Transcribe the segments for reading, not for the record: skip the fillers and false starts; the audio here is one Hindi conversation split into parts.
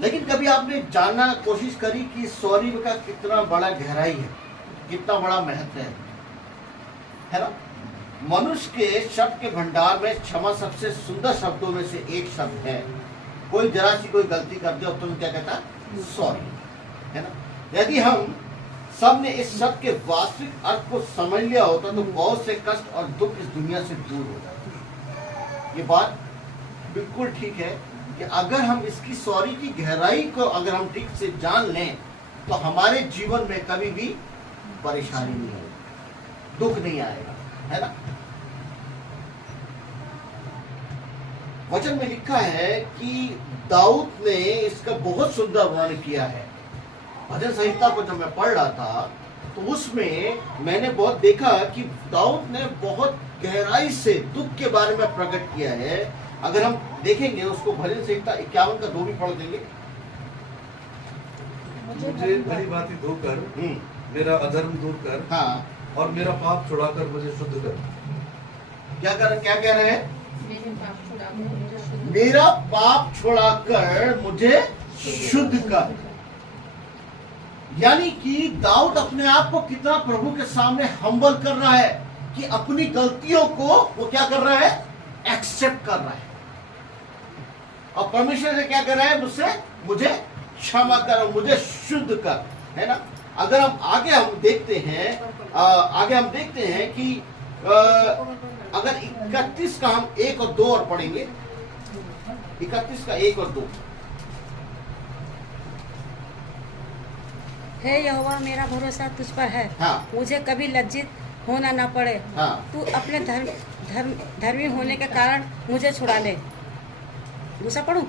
लेकिन कभी आपने जानना कोशिश करी कि सॉरी का कितना बड़ा गहराई है, कितना बड़ा महत्व है ना? मनुष्य के शब्द के भंडार में क्षमा सबसे सुंदर शब्दों में से एक शब्द है। कोई जरा सी कोई गलती कर दे तो क्या कहता है? सॉरी, है ना? यदि हम सब ने इस शब्द के वास्तविक अर्थ को समझ लिया होता तो बहुत से कष्ट और दुख इस दुनिया से दूर हो जाते। ये बात बिल्कुल ठीक है कि अगर हम इसकी सॉरी की गहराई को अगर हम ठीक से जान लें तो हमारे जीवन में कभी भी परेशानी नहीं आएगी, दुख नहीं आएगा, है ना? वचन में लिखा है कि दाऊद ने इसका बहुत सुंदर वर्णन किया है। भजन संहिता को जब मैं पढ़ रहा था तो उसमें मैंने बहुत देखा कि दाऊद ने बहुत गहराई से दुख के बारे में प्रकट किया है। अगर हम देखेंगे उसको भजन संहिता 51 का 2 भी पढ़ देंगे। मुझे भली भांति धोकर मेरा अधर्म दूर कर, हाँ, और मेरा पाप छुड़ाकर मुझे शुद्ध कर। क्या कह रहे हैं? मेरा पाप छुड़ाकर मुझे शुद्ध कर। यानी कि दाऊद अपने आप को कितना प्रभु के सामने हम्बल कर रहा है कि अपनी गलतियों को वो क्या कर रहा है? एक्सेप्ट कर रहा है। और परमेश्वर से क्या कर रहा है? मुझे क्षमा कर, मुझे शुद्ध कर, है ना? अगर हम आगे देखते हैं कि अगर 31 का हम 1 और 2 और पढ़ेंगे, 31 का 1 और 2। हे यहोवा, मेरा भरोसा तुझ पर है। हाँ। मुझे कभी लज्जित होना ना पड़े। हाँ। तू अपने धर्मी होने के कारण मुझे छुड़ा ले। दूसरा पढ़ूं?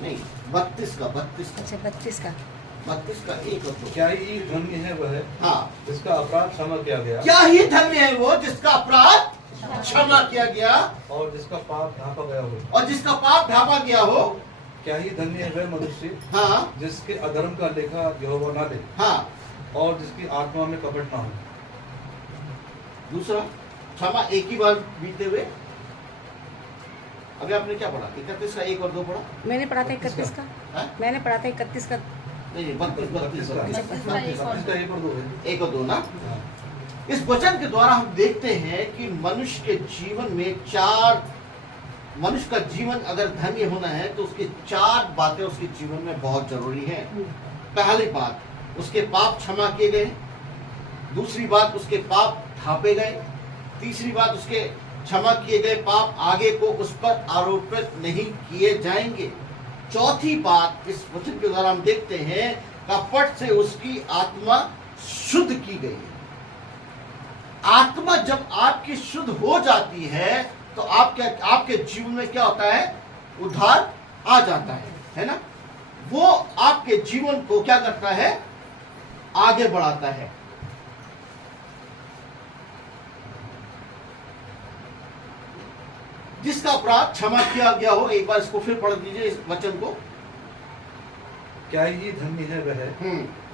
नहीं, 32 का। अच्छा, 32 का 1 और 2। क्या ही धन्य है वह, हाँ, जिसका अपराध क्षमा किया गया, क्या ही धन्य है वो जिसका अपराध क्षमा किया गया और जिसका पाप ढांपा गया हो। और जिसका पाप ढांपा गया हो। क्या ही धन्य है वह मनुष्य, हाँ, जिसके अधर्म का लेखा यहोवा ना ले, हाँ। और जिसकी आत्मा में कपट ना हो। दूसरा, क्षमा एक ही बार बीते हुए। अभी आपने क्या पढ़ा? 31 का 1 और 2 पढ़ा? मैंने पढ़ा था 31 का। हाँ? मैंने पढ़ा था 31 का। नहीं, 32 का 1 और 2 है। 1 और 2 ना? इस वचन के द्वारा हम देखते हैं कि मनुष्य के जीवन में मनुष्य का जीवन अगर धन्य होना है तो उसकी 4 बातें उसके जीवन में बहुत जरूरी है। पहली बात, उसके पाप क्षमा किए गए। दूसरी बात, उसके पाप ढांपे गए। तीसरी बात, उसके क्षमा किए गए पाप आगे को उस पर आरोपित नहीं किए जाएंगे। चौथी बात, इस वचन के द्वारा हम देखते हैं कपट से उसकी आत्मा शुद्ध की गई है। आत्मा जब आपकी शुद्ध हो जाती है तो आपके जीवन में क्या होता है? उद्धार आ जाता है ना? वो आपके जीवन को क्या करता है? आगे बढ़ाता है। जिसका अपराध क्षमा किया गया हो, एक बार इसको फिर पढ़ दीजिए इस वचन को। क्या ही धन्य है वह,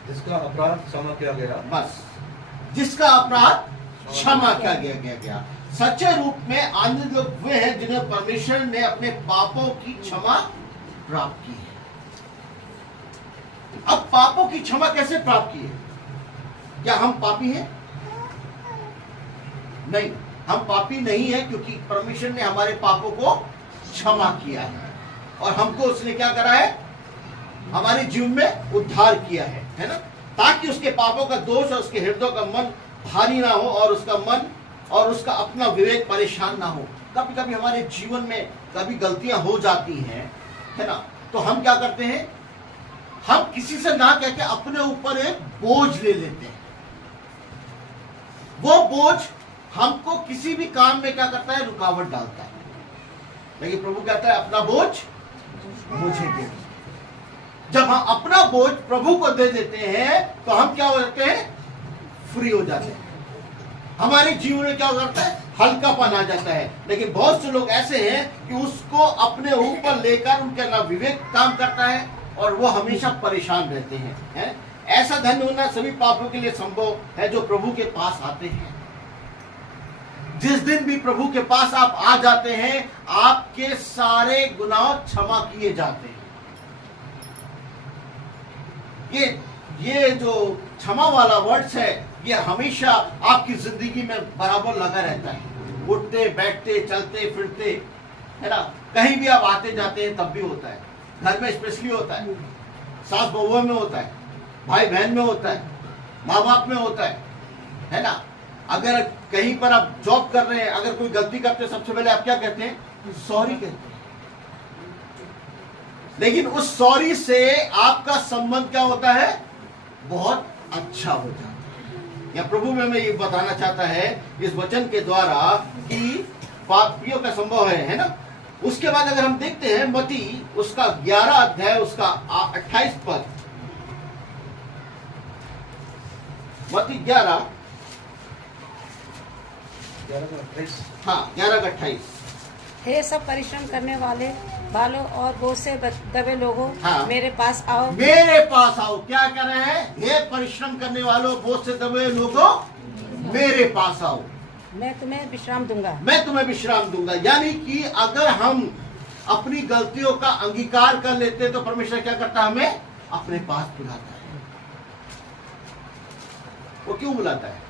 जिसका अपराध क्षमा किया गया। बस, जिसका अपराध क्षमा किया गया। सच्चे रूप में आनंदित लोग वे हैं जिन्हें परमेश्वर ने अपने पापों की क्षमा प्राप्त की है। अब पापों की क्षमा कैसे प्राप्त की है? क्या हम पापी हैं? नहीं, हम पापी नहीं है, क्योंकि परमेश्वर ने हमारे पापों को क्षमा किया है और हमको उसने क्या करा है? हमारे जीवन में उद्धार किया है ना? ताकि उसके पापों का दोष और उसके हृदय का मन भारी ना हो और उसका मन और उसका अपना विवेक परेशान ना हो। कभी कभी हमारे जीवन में कभी गलतियां हो जाती हैं, है ना? तो हम क्या करते हैं? हम किसी से ना कह के अपने ऊपर एक बोझ ले लेते हैं। वो बोझ हमको किसी भी काम में क्या करता है? रुकावट डालता है। लेकिन प्रभु कहता है अपना बोझ मुझे दे दो। जब हम अपना बोझ प्रभु को दे देते हैं तो हम क्या हो जाते हैं? फ्री हो जाते हैं। हमारे जीवन में क्या करता है? हल्कापन आ जाता है। लेकिन बहुत से लोग ऐसे हैं कि उसको अपने ऊपर लेकर उनका ना विवेक काम करता है और वो हमेशा परेशान रहते हैं। ऐसा धन्य होना सभी पापों के लिए संभव है जो प्रभु के पास आते हैं। जिस दिन भी प्रभु के पास आप आ जाते हैं, आपके सारे गुनाह क्षमा किए जाते हैं। ये जो क्षमा वाला वर्ड्स है, ये हमेशा आपकी जिंदगी में बराबर लगा रहता है। उठते बैठते चलते फिरते, है ना, कहीं भी आप आते जाते हैं तब भी होता है। घर में स्पेशली होता है, सास बहू में होता है, भाई बहन में होता है, माँ बाप में होता है ना। अगर कहीं पर आप जॉब कर रहे हैं, अगर कोई गलती करते हैं, सबसे पहले आप क्या कहते हैं? सॉरी कहते हैं। लेकिन उस सॉरी से आपका संबंध क्या होता है? बहुत अच्छा हो जाता है। या प्रभु में मैं ये बताना चाहता है इस वचन के द्वारा कि पापियों का संभव है ना। उसके बाद अगर हम देखते हैं मती उसका 11 अध्याय उसका 28 पद, मती 11 का 28। हाँ 11 का 28। हे सब परिश्रम करने वाले बालों और बोझ से दबे लोगों, हाँ। मेरे पास आओ। मेरे पास आओ। क्या कर रहे हैं? हे परिश्रम करने वालों, बोझ से दबे लोगों, मेरे पास आओ, मैं तुम्हें विश्राम दूंगा। मैं तुम्हें विश्राम दूंगा। यानी कि अगर हम अपनी गलतियों का अंगीकार कर लेते हैं तो परमेश्वर क्या करता है? हमें अपने पास बुलाता है। वो क्यों बुलाता है?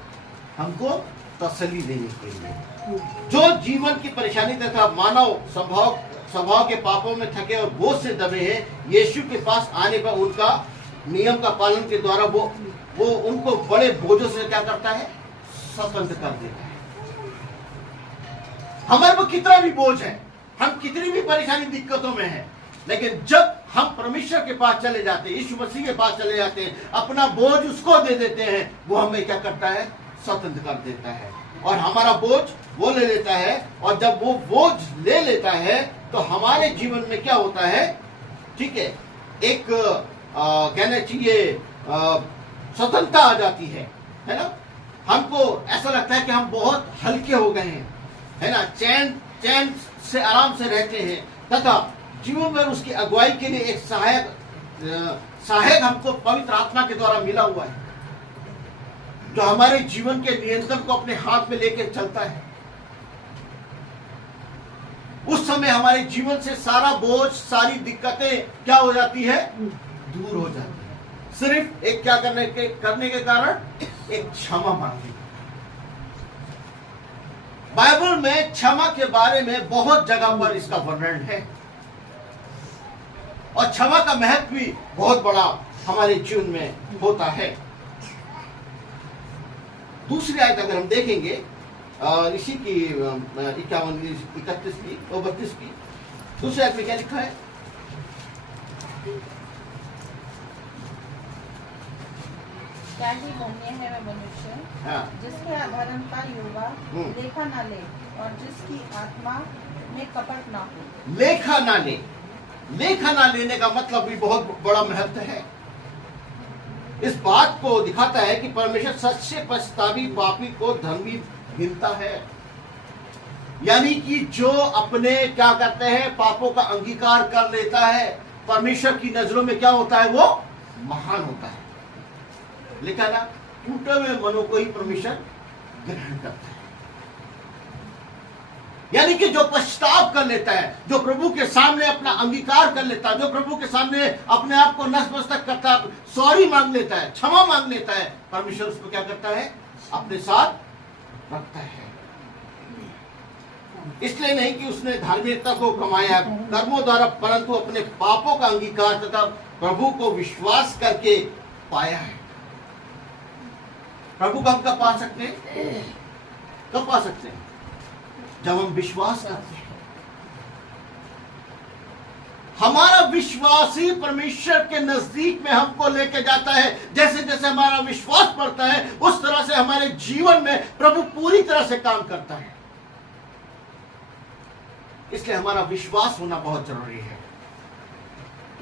हमको तसल्ली देने के लिए। जो जीवन की परेशानी तथा मानव स्वभाव के पापों में थके और बोझ से दबे हैं, यीशु के पास आने पर उनका नियम का पालन के द्वारा वो उनको बड़े बोझों से क्या करता है? स्वतंत्र कर देता है। हमारे पर कितना भी बोझ है, हम कितनी भी परेशानी दिक्कतों में है, लेकिन जब हम परमेश्वर के पास चले जाते हैं, यीशु मसीह के पास चले जाते हैं, अपना बोझ उसको दे देते हैं, वो हमें क्या करता है? स्वतंत्र कर देता है और हमारा बोझ वो ले लेता है। और जब वो बोझ ले लेता है तो हमारे जीवन में क्या होता है? ठीक है, एक कहना चाहिए स्वतंत्रता आ जाती है ना। हमको ऐसा लगता है कि हम बहुत हल्के हो गए हैं, है ना, चैन से आराम से रहते हैं, तथा जीवन में उसकी अगुवाई के लिए एक सहायक हमको पवित्र आत्मा के द्वारा मिला हुआ है, जो हमारे जीवन के नियंत्रण को अपने हाथ में लेकर चलता है। उस समय हमारे जीवन से सारा बोझ, सारी दिक्कतें क्या हो जाती है? दूर हो जाती है। सिर्फ एक क्या करने के कारण? एक क्षमा मांगने। बाइबल में क्षमा के बारे में बहुत जगह पर इसका वर्णन है और क्षमा का महत्व भी बहुत बड़ा हमारे जीवन में होता है। दूसरी आयत अगर हम देखेंगे इसी की 51, 31 की और 32 की, दूसरी आयत में क्या लिखा है? क्या ही धन्य है वह मनुष्य, हाँ। जिसके अधर्म का युवा लेखा न ले और जिसकी आत्मा में कपट ना हो। लेखा ना ले। लेखा ना लेने का मतलब भी बहुत बड़ा महत्व है। इस बात को दिखाता है कि परमेश्वर सच्चे पछतावी पापी को धर्मी गिनता है। यानी कि जो अपने क्या करते हैं? पापों का अंगीकार कर लेता है, परमेश्वर की नजरों में क्या होता है? वो महान होता है। लिखा ना, टूटे हुए मनों को ही परमेश्वर ग्रहण करता है। यानी कि जो पश्चाताप कर लेता है, जो प्रभु के सामने अपना अंगीकार कर लेता है, जो प्रभु के सामने अपने आप को नतमस्तक करता है, सॉरी मांग लेता है, क्षमा मांग लेता है, परमेश्वर उसको क्या करता है? अपने साथ रखता है। इसलिए नहीं कि उसने धार्मिकता को कमाया कर्मों द्वारा, परंतु अपने पापों का अंगीकार तथा प्रभु को विश्वास करके पाया है। प्रभु को हम कब पा सकते हैं? कब पा सकते हैं? जब हम विश्वास करते हैं। हमारा विश्वास ही परमेश्वर के नजदीक में हमको लेके जाता है। जैसे जैसे हमारा विश्वास बढ़ता है, उस तरह से हमारे जीवन में प्रभु पूरी तरह से काम करता है। इसलिए हमारा विश्वास होना बहुत जरूरी है।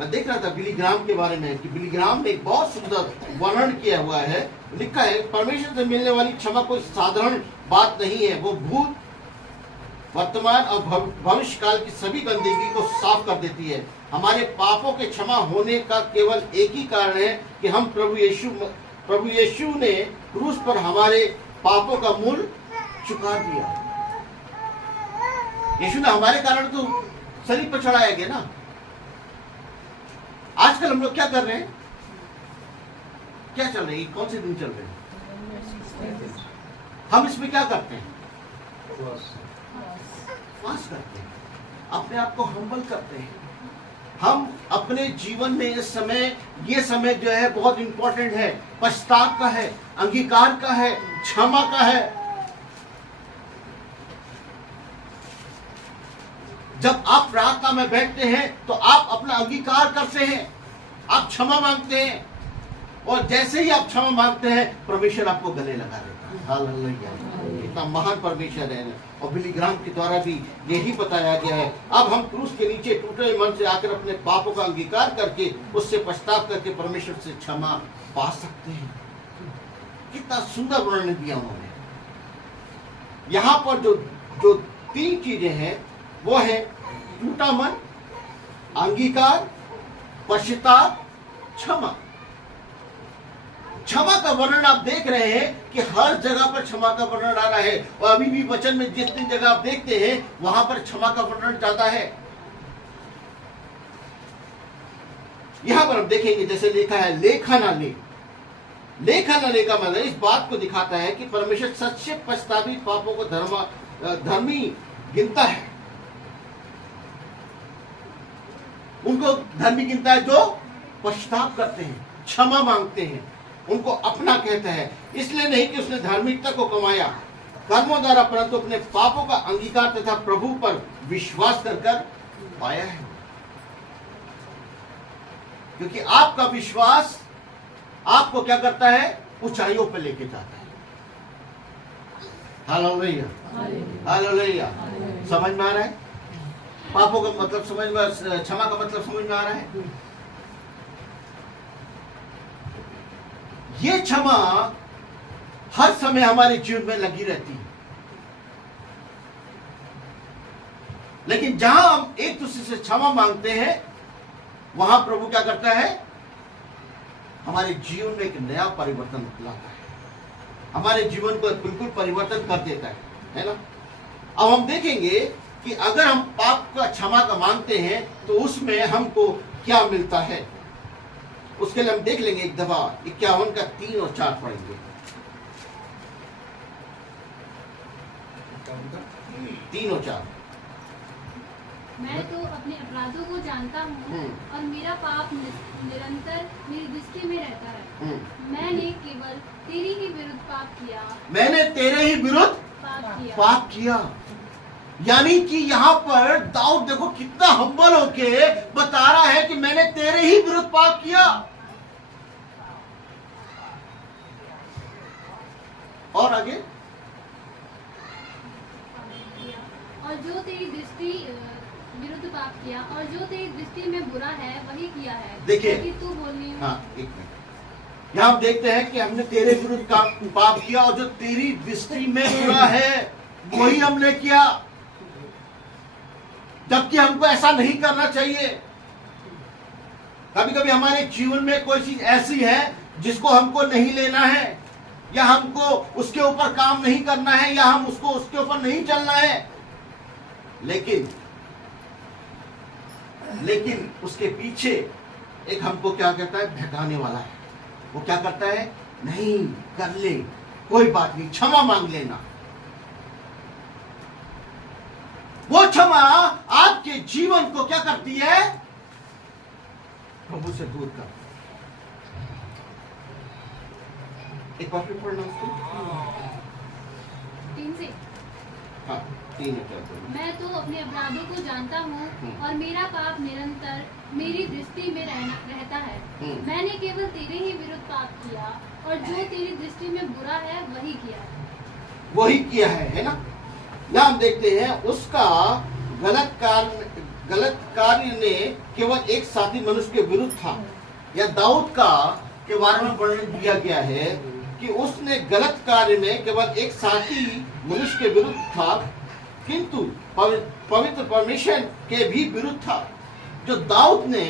मैं देख रहा था बिली ग्राम के बारे में कि बिली ग्राम ने एक बहुत सुंदर वर्णन किया हुआ है। लिखा है, परमेश्वर से मिलने वाली क्षमा कोई साधारण बात नहीं है। वो भूत, वर्तमान और भविष्य काल की सभी गंदगी को साफ कर देती है। हमारे पापों के क्षमा होने का केवल एक ही कारण है कि हम प्रभु यीशु ने क्रूस पर हमारे पापों का मूल्य चुका दिया। यीशु ने हमारे कारण तो सलीब पर चढ़ाया गया ना। आजकल हम लोग क्या कर रहे हैं? क्या चल रही है? कौन से दिन चल रहे हैं? हम इसमें क्या करते हैं? फास्ट करते हैं, अपने आप को हम्बल करते हैं। हम अपने जीवन में इस समय, ये समय जो है बहुत इंपॉर्टेंट है, पश्चाताप का है, अंगीकार का है, क्षमा का है। जब आप प्रार्थना में बैठते हैं तो आप अपना अंगीकार करते हैं, आप क्षमा मांगते हैं, और जैसे ही आप क्षमा मांगते हैं परमेश्वर आपको गले लगा देता है। हालेलुया, इतना महान परमेश्वर है। और बिली ग्राहम के द्वारा भी यही बताया गया है। अब हम क्रूस के नीचे टूटे मन से आकर अपने पापों का अंगीकार करके उससे पश्चाताप करके परमेश्वर से क्षमा पा सकते हैं। कितना सुंदर वर्णन दिया उन्होंने। यहाँ पर जो 3 चीजें हैं वो है टूटा मन, अंगीकार, पश्चाताप, क्षमा। क्षमा का वर्णन आप देख रहे हैं कि हर जगह पर क्षमा का वर्णन आ रहा है, और अभी भी वचन में जिस दिन जगह आप देखते हैं वहां पर क्षमा का वर्णन जाता है। यहां पर हम देखेंगे जैसे लिखा है लेखा ना ले। लेखा ना ले का मतलब इस बात को दिखाता है कि परमेश्वर सच्चे पछतावी पापों को धर्मी गिनता है। उनको धर्मी गिनता है जो पश्चाताप करते हैं, क्षमा मांगते हैं, उनको अपना कहता है। इसलिए नहीं कि उसने धार्मिकता को कमाया कर्मों द्वारा, परंतु अपने पापों का अंगीकार तथा प्रभु पर विश्वास कर पाया है। क्योंकि आपका विश्वास आपको क्या करता है? ऊंचाइयों पर लेके जाता है। Hallelujah, hallelujah. समझ में आ रहा है? पापों का मतलब समझ में, क्षमा का मतलब समझ में आ रहा है? ये क्षमा हर समय हमारे जीवन में लगी रहती है, लेकिन जहां हम एक दूसरे से क्षमा मांगते हैं वहां प्रभु क्या करता है? हमारे जीवन में एक नया परिवर्तन लाता है, हमारे जीवन को बिल्कुल परिवर्तन कर देता है ना। अब हम देखेंगे कि अगर हम पाप का क्षमा का मांगते हैं तो उसमें हमको क्या मिलता है। उसके लिए हम देख लेंगे एक दफा 51 का 3 और 4 पढ़ेंगे। 3 और 4। मैं तो अपने अपराधों को जानता हूँ और मेरा पाप निरंतर मेरी दृष्टि में रहता है। मैंने केवल तेरे ही विरुद्ध पाप किया। मैंने तेरे ही विरुद्ध पाप किया। यानी कि यहाँ पर दाऊद देखो कितना हम्बल होके बता रहा है कि मैंने तेरे ही विरुद्ध पाप किया। और आगे, और जो तेरी दृष्टि विरुद्ध पाप किया और जो तेरी दृष्टि में बुरा है वही किया है। देखिए, तू बोलनी। हाँ, एक मिनट। यहाँ हम देखते हैं कि हमने तेरे विरुद्ध पाप किया और जो तेरी दृष्टि में बुरा है वही हमने किया, जबकि हमको ऐसा नहीं करना चाहिए। कभी कभी हमारे जीवन में कोई चीज ऐसी है जिसको हमको नहीं लेना है, या हमको उसके ऊपर काम नहीं करना है, या हम उसको उसके ऊपर नहीं चलना है, लेकिन उसके पीछे एक हमको क्या कहता है? भगाने वाला है। वो क्या करता है? नहीं कर ले, कोई बात नहीं, क्षमा मांग लेना। वो क्षमा आपके जीवन को क्या करती है? प्रभु से दूर कर। एक बार फिर पढ़ना उसको। 3 से। हाँ, 3 है। मैं तो अपने अपराधों को जानता हूँ और मेरा पाप निरंतर मेरी दृष्टि में रहता है। मैंने केवल तेरे ही विरुद्ध पाप किया और जो तेरी दृष्टि में बुरा है वही किया है ना। यहाँ हम देखते हैं उसका गलत कार्य ने केवल एक साथी मनुष्य के विरुद्ध था। या दाऊद का के बारे में वर्णन दिया गया है कि उसने गलत कार्य में केवल एक साथी मनुष्य के विरुद्ध था, किंतु पवित्र परमेश्वर के भी विरुद्ध था। जो दाऊद ने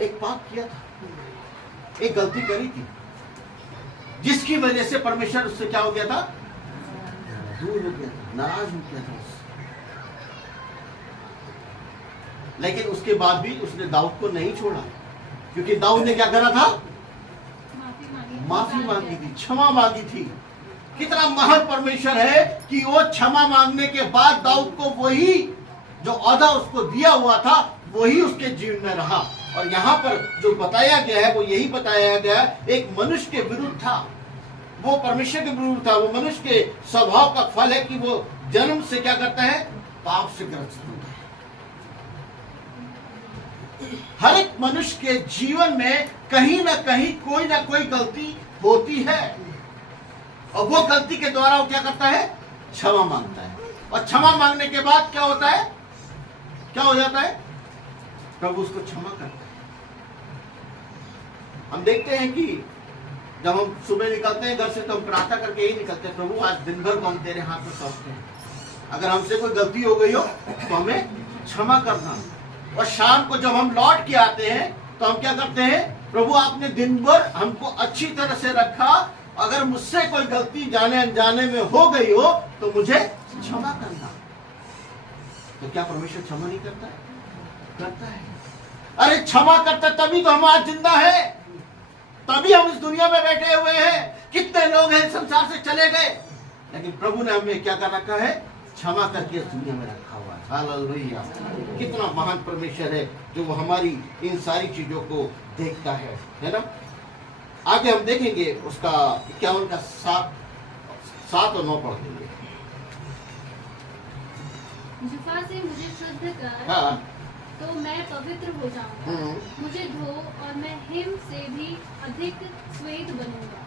एक पाप किया था, एक गलती करी थी, जिसकी वजह से परमेश्वर उससे क्या हो गया था? दूर हो गया था, नाराज हो गया था। लेकिन उसके बाद भी उसने दाऊद को नहीं छोड़ा, क्योंकि दाऊद ने क्या करा था? माफी मांगी थी, क्षमा मांगी थी। कितना महान परमेश्वर है कि वो क्षमा मांगने के बाद दाऊद को वही जो औहदा उसको दिया हुआ था वही उसके जीवन में रहा। और यहाँ पर जो बताया गया है वो यही बताया गया, एक मनुष्य के विरुद्ध था, वो परमेश्वर के विरुद्ध था। वो मनुष्य के स्वभाव का फल है कि वो जन्म से क्या करता है, पाप से ग्रस्त होता है। हर एक मनुष्य के जीवन में कहीं ना कहीं कोई ना कोई गलती होती है, और वो गलती के द्वारा वो क्या करता है, क्षमा मांगता है। और क्षमा मांगने के बाद क्या होता है, क्या हो जाता है, प्रभु उसको क्षमा करता है। हम देखते हैं कि जब हम सुबह निकलते हैं घर से तो हम प्रार्थना करके ही निकलते हैं, प्रभु आज दिन भर को हम तेरे हाथ में सौंपते हैं, अगर हमसे कोई गलती हो गई हो तो हमें क्षमा करना। और शाम को जब हम लौट के आते हैं तो हम क्या करते हैं, प्रभु आपने दिन भर हमको अच्छी तरह से रखा, अगर मुझसे कोई गलती जाने अनजाने में हो गई हो तो मुझे क्षमा करना। तो क्या परमेश्वर क्षमा नहीं करता है? करता है। अरे क्षमा करता तभी तो हम आज जिंदा है, तभी हम इस दुनिया में बैठे हुए हैं। कितने लोग हैं संसार से चले गए, लेकिन प्रभु ने हमें क्या कर रखा है, क्षमा करके इस दुनिया में रखा हुआ है। हालेलुया। कितना महान परमेश्वर है जो वो हमारी इन सारी चीजों को देखता है ना। आगे हम देखेंगे उसका 51 का 7 और 9 पढ़ देंगे। जुफा से मुझे शुद्ध कर, हाँ। तो मैं पवित्र हो जाऊंगा। मुझे धो और मैं हिम से भी अधिक श्वेत बनूंगा।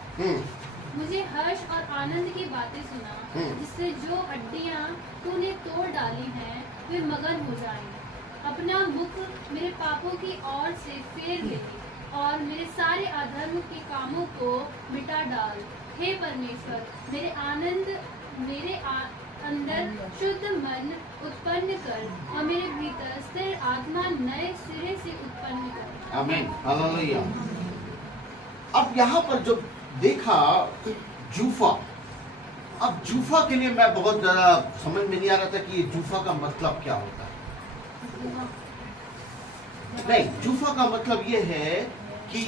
मुझे हर्ष और आनंद की बातें सुना, जिससे जो हड्डियां तूने तोड़ डाली हैं वे मगन हो जाएंगी। अपना मुख मेरे पापों की ओर से फेर ले और मेरे सारे अधर्म के कामों को मिटा डाल। हे परमेश्वर, मेरे अंदर शुद्ध मन उत्पन्न कर और मेरे भीतर स्थिर आत्मा नए सिरे से उत्पन्न कर। आमीन। हालेलुया। अब यहाँ पर जो देखा जूफा, अब जूफा के लिए मैं बहुत ज्यादा समझ में नहीं आ रहा था कि ये जूफा का मतलब क्या होता है। नहीं, जूफा का मतलब ये है कि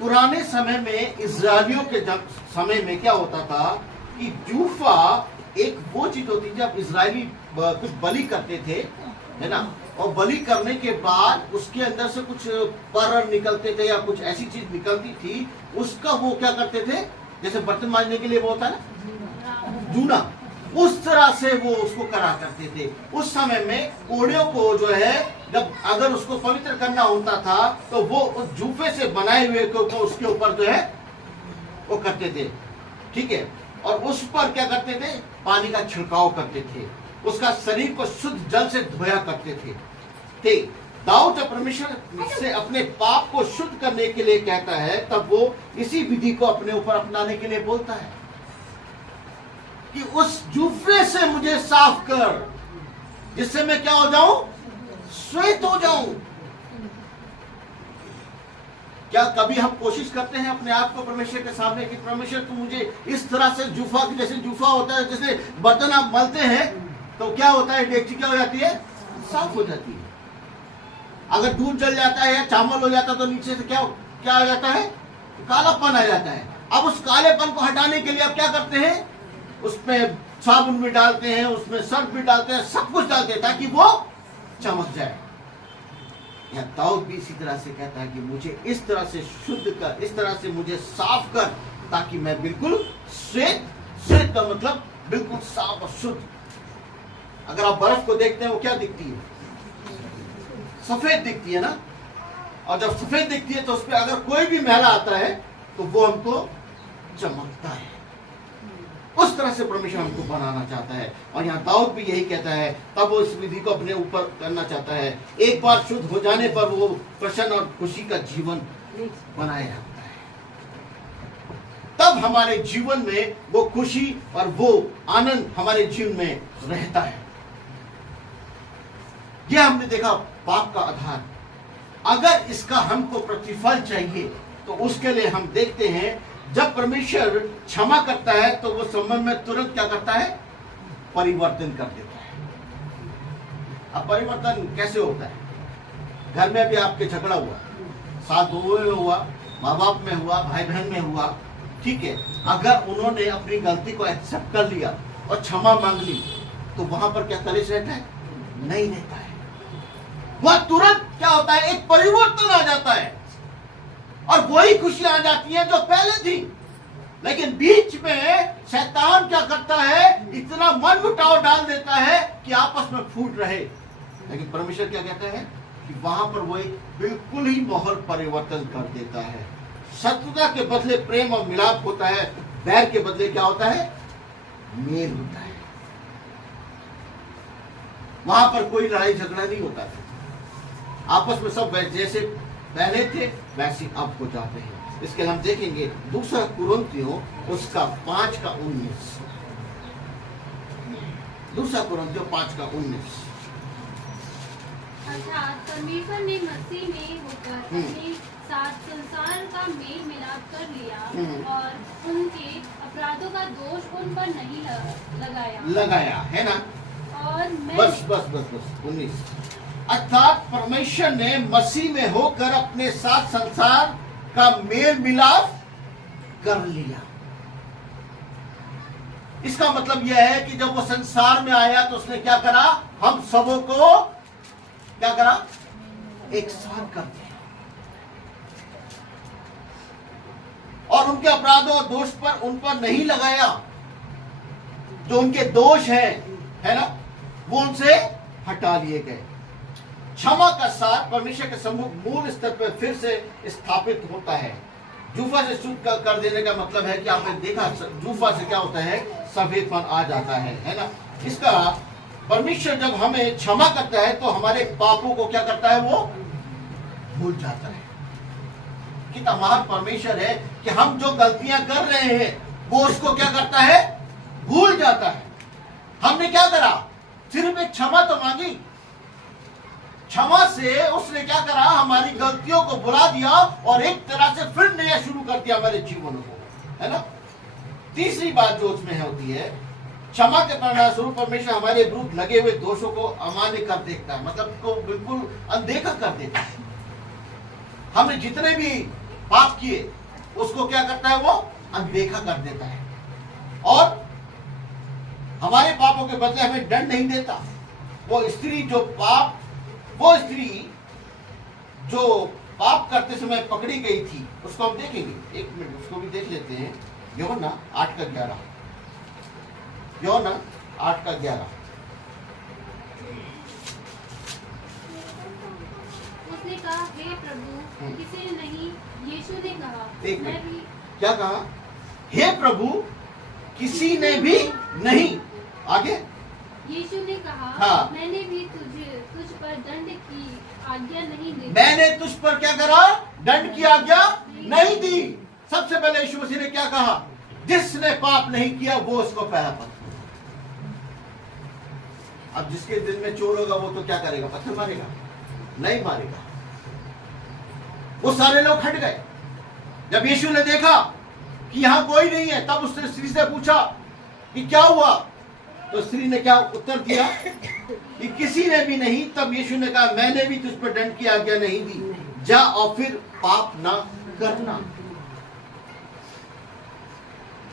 पुराने समय में इजरायलियों के समय में क्या होता था कि जूफा एक वो चीज होती थी, जब इजरायली कुछ बलि करते थे, है ना, और बलि करने के बाद उसके अंदर से कुछ पर निकलते थे या कुछ ऐसी चीज निकलती थी, उसका वो क्या करते थे, जैसे बर्तन मांजने के लिए वो होता है ना जूना, उस तरह से वो उसको करा करते थे। उस समय में कोड़ियों को जो है जब अगर उसको पवित्र करना होता था तो वो उस जूफे से बनाए हुए को उसके ऊपर जो है वो करते थे, ठीक है, और उस पर क्या करते थे, पानी का छिड़काव करते थे, उसका शरीर को शुद्ध जल से धोया करते थे। दाऊद जब परमेश्वर से अपने पाप को शुद्ध करने के लिए कहता है तब वो इसी विधि को अपने ऊपर अपनाने के लिए बोलता है कि उस जूफे से मुझे साफ कर, जिससे मैं क्या हो जाऊं, श्वेत हो जाऊं। क्या कभी हम कोशिश करते हैं अपने आप को परमेश्वर के सामने कि परमेश्वर तू मुझे इस तरह से जूफा, जैसे जूफा होता है, जैसे बर्तन आप मलते हैं तो क्या होता है, डेगची क्या हो जाती है, साफ हो जाती है। अगर दूध जल जाता है या चावल हो जाता है तो नीचे से क्या हो जाता है, कालापन आ जाता है। अब उस कालेपन को हटाने के लिए आप क्या करते हैं, उसमें साबुन भी डालते हैं, उसमें सर्फ भी डालते हैं, सब कुछ डालते हैं ताकि वो चमक जाए। या दाऊद भी इसी तरह से कहता है कि मुझे इस तरह से शुद्ध कर, इस तरह से मुझे साफ कर ताकि मैं बिल्कुल श्वेत का मतलब बिल्कुल साफ और शुद्ध। अगर आप बर्फ को देखते हैं वो क्या दिखती है, सफेद दिखती है ना, और जब सफेद दिखती है तो उस पर अगर कोई भी मैला आता है तो वो हमको चमकता है। उस तरह से परमेश्वर हमको बनाना चाहता है, और यहाँ दाऊद भी यही कहता है, तब वो इस विधि को अपने ऊपर करना चाहता है। एक बार शुद्ध हो जाने पर वो प्रसन्न और खुशी का जीवन बनाए रखता है, तब हमारे जीवन में वो खुशी और वो आनंद हमारे जीवन में रहता है। यह हमने देखा पाप का आधार। अगर इसका हमको प्रतिफल चाहिए तो उसके लिए हम देखते हैं जब परमेश्वर क्षमा करता है तो वो संबंध में तुरंत क्या करता है, परिवर्तन कर देता है। अब परिवर्तन कैसे होता है, घर में भी आपके झगड़ा हुआ, सास बहू में हुआ, माँ बाप में हुआ, भाई बहन में हुआ, ठीक है, अगर उन्होंने अपनी गलती को एक्सेप्ट कर लिया और क्षमा मांग ली, तो वहां पर क्या कलेश रहता है? नहीं रहता है। वह तुरंत क्या होता है? एक परिवर्तन आ जाता है और वही खुशियां आ जाती हैं जो पहले थी। लेकिन बीच में शैतान क्या करता है? इतना मन मुटाव डाल देता है कि आपस में फूट रहे। लेकिन परमेश्वर क्या कहता है कि वहां पर वो एक बिल्कुल ही माहौल परिवर्तन कर देता है। शत्रुता के बदले प्रेम और मिलाप होता है, बैर के बदले क्या होता है? मेल होता है। वहां पर कोई लड़ाई झगड़ा नहीं होता था, आपस में सब जैसे पहले थे वैसे अब हो जाते हैं। इसके हम देखेंगे दूसरा कुरिन्थियों उसका 5:19। दूसरा कुरिन्थियों 5:19। अर्थात परमेश्वर ने मसीह में होकर अपने साथ संसार का मेल मिलाप कर लिया और उनके अपराधों का दोष उन पर नहीं लगाया है ना। और मैं बस 19। अर्थात परमेश्वर ने मसीह में होकर अपने साथ संसार का मेल मिलाप कर लिया। इसका मतलब यह है कि जब वो संसार में आया तो उसने क्या करा? हम सबों को क्या करा? एक साथ कर दिया और उनके अपराधों और दोष पर उन पर नहीं लगाया। जो उनके दोष है ना, वो उनसे हटा लिए गए। क्षमा का साथ परमेश्वर के सम्मुख मूल स्तर पर फिर से स्थापित होता है। जूफा से शुद्ध कर देने का मतलब है कि आपने देखा जूफा से क्या होता है? सफेदपन आ जाता है ना। इसका परमेश्वर जब हमें क्षमा करता है तो हमारे पापों को क्या करता है? वो भूल जाता है। कितना महान परमेश्वर है कि हम जो गलतियां कर रहे हैं वो उसको क्या करता है? भूल जाता है। हमने क्या करा? सिर्फ एक क्षमा तो मांगी, क्षमा से उसने क्या करा? हमारी गलतियों को भुला दिया और एक तरह से फिर नया शुरू कर दिया हमारे जीवन को, है ना। तीसरी बात जो उसमें होती है, क्षमा के परिणाम स्वरूप परमेश्वर हमारे विरुद्ध लगे हुए दोषों को अमान्य कर देता है, मतलब को बिल्कुल अनदेखा कर देता है। हमने जितने भी पाप किए उसको क्या करता है? वो अनदेखा कर देता है और हमारे पापों के बदले हमें दंड नहीं देता। वो स्त्री जो पाप करते समय पकड़ी गई थी, उसको हम देखेंगे। एक मिनट उसको भी देख लेते हैं। यूहन्ना 8:11। यूहन्ना 8:11। उसने कहा, हे प्रभु, किसी ने नहीं। यीशु ने कहा, एक मैं मिनट, भी। क्या कहा? हे प्रभु, किसी ने भी नहीं। आगे यीशु ने कहा, हाँ। मैंने भी तुझ पर दंड की आज्ञा नहीं दी। मैंने तुझ पर क्या करा? दंड की आज्ञा नहीं दी। सबसे पहले यीशु मसीह ने क्या कहा? जिसने पाप नहीं किया वो उसको पहला पत्थर। अब जिसके दिल में चोर होगा वो तो क्या करेगा? पत्थर मारेगा? नहीं मारेगा। वो सारे लोग हट गए। जब यीशु ने देखा कि यहां कोई नहीं है, तब उसने स्त्री से पूछा कि क्या हुआ? तो स्त्री ने क्या उत्तर दिया? कि किसी ने भी नहीं। तब यीशु ने कहा, मैंने भी तुझ पर दंड की आज्ञा नहीं दी, जा और फिर पाप ना करना।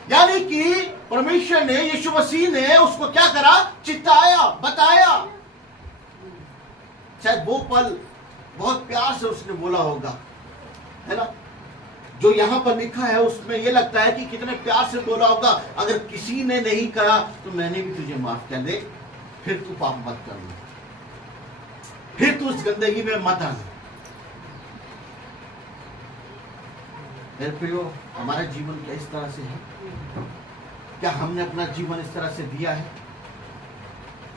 यानी कि परमेश्वर ने, यीशु मसीह ने उसको क्या करा? चिताया, बताया। शायद वो पल बहुत प्यार से उसने बोला होगा, है ना। जो यहां पर लिखा है उसमें ये लगता है कि कितने प्यार से बोला होगा। अगर किसी ने नहीं कहा तो मैंने भी तुझे माफ कर दे, फिर तू पाप मत करना, फिर तू उस गंदगी में मत आना। मेरे प्रियो, हमारा जीवन क्या इस तरह से है? क्या हमने अपना जीवन इस तरह से दिया है?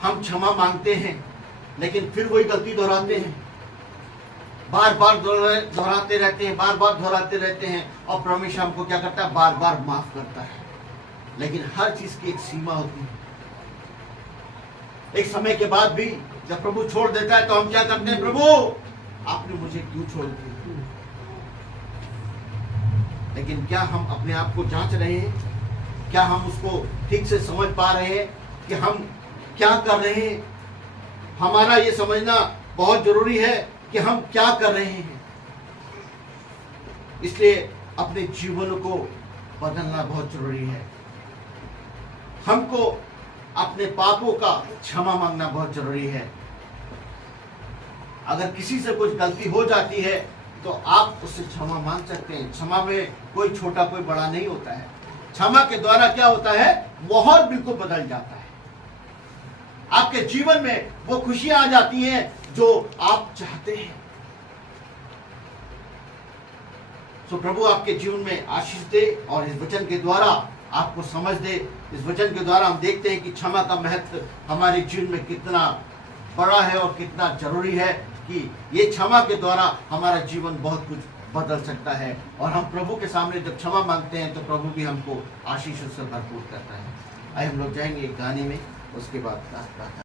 हम क्षमा मांगते हैं लेकिन फिर वही गलती दोहराते हैं, बार बार दोहराते रहते हैं, बार बार दोहराते रहते हैं और परमेश्वर हमको क्या करता है? बार बार माफ करता है। लेकिन हर चीज की एक सीमा होती है। एक समय के बाद भी जब प्रभु छोड़ देता है तो हम क्या करते हैं? प्रभु आपने मुझे क्यों छोड़ दिया? लेकिन क्या हम अपने आप को जांच रहे हैं? क्या हम उसको ठीक से समझ पा रहे हैं कि हम क्या कर रहे हैं? हमारा ये समझना बहुत जरूरी है कि हम क्या कर रहे हैं। इसलिए अपने जीवन को बदलना बहुत जरूरी है। हमको अपने पापों का क्षमा मांगना बहुत जरूरी है। अगर किसी से कुछ गलती हो जाती है तो आप उससे क्षमा मांग सकते हैं। क्षमा में कोई छोटा कोई बड़ा नहीं होता है। क्षमा के द्वारा क्या होता है, माहौल बिल्कुल बदल जाता है। आपके जीवन में वो खुशियां आ जाती हैं जो आप चाहते हैं। तो प्रभु आपके जीवन में आशीष दे और इस वचन के द्वारा आपको समझ दे। इस वचन के द्वारा हम देखते हैं कि क्षमा का महत्व हमारे जीवन में कितना बड़ा है और कितना जरूरी है कि ये क्षमा के द्वारा हमारा जीवन बहुत कुछ बदल सकता है। और हम प्रभु के सामने जब क्षमा मांगते हैं तो प्रभु भी हमको आशीष से भरपूर करता है। आइए हम लोग जाएंगे एक गाने में, उसके बाद प्रार्थना।